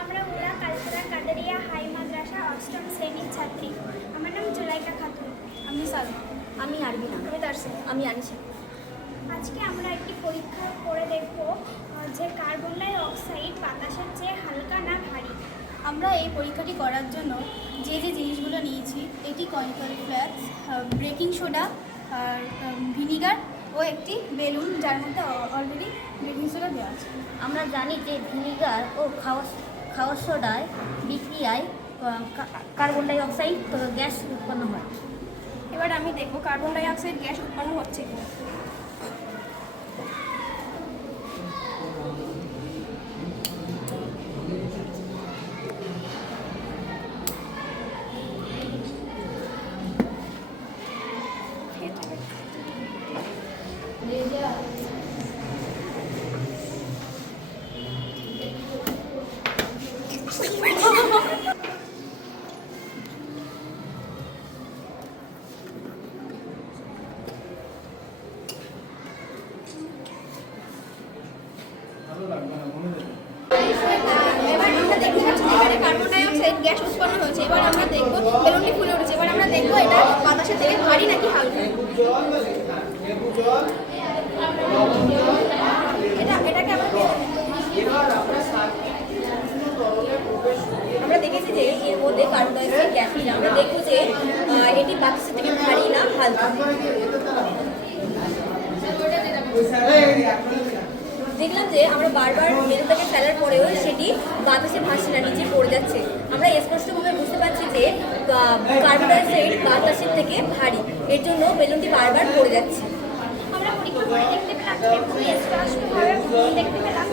আমরা উলা কালচরা কাদেরিয়া হাই মাদ্রাসা অষ্টম শ্রেণির ছাত্রী। আমার নাম জুলাইকা খাতুন। আমি সালমা আমি আরবিনা আমি দর্শন। আমি আনিশা আজকে আমরা একটি পরীক্ষা করে দেখব যে কার্বন ডাই অক্সাইড বাতাসের চেয়ে হালকা না ভারী। আমরা এই পরীক্ষাটি করার জন্য যে যে জিনিসগুলো নিয়েছি এটি কনিক্যাল ফ্ল্যাক্স বেকিং সোডা আর ভিনিগার ও একটি বেলুন যার মধ্যে অলরেডি বেকিং সোডা দেওয়া আছে আমরা জানি যে ভিনিগার ও খাওয়া খাওয়ার সোডায় বিক্রিয়ায় কার্বন ডাইঅক্সাইড তো গ্যাস উৎপন্ন হয়। এবার আমি দেখব কার্বন ডাইঅক্সাইড গ্যাস উৎপন্ন হচ্ছে এবার আমরা দেখতে পাচ্ছি যে এখানে কার্বন ডাই অক্সাইড গ্যাস উৎপন্ন হয়েছে এবার আমরা দেখব, বেলুনটি ফুলে উঠেছে। এবার আমরা দেখব এটা বাতাসের থেকে ভারী নাকি হালকা এটা এটাকে আমরা আমরা দেখেছি যে এর মধ্যে কার্বন ডাই অক্সাইড গ্যাস আছে আমরা দেখব যে এটি বাতাসের থেকে ভারী না, হালকা। দেখলাম যে, আমরা বারবার মেরুটাকে ফেলার পরেও সেটি বাতাসে ভাসছে না, নিচে পড়ে যাচ্ছে। আমরা স্পষ্টভাবে বুঝতে পারছি যে কার্বন ডাই অক্সাইড বাতাসের থেকে ভারী। এর জন্য বেলুনটি বারবার পড়ে যাচ্ছে। আমরা পরীক্ষা করে দেখতে পেলাম দেখতে পেলাম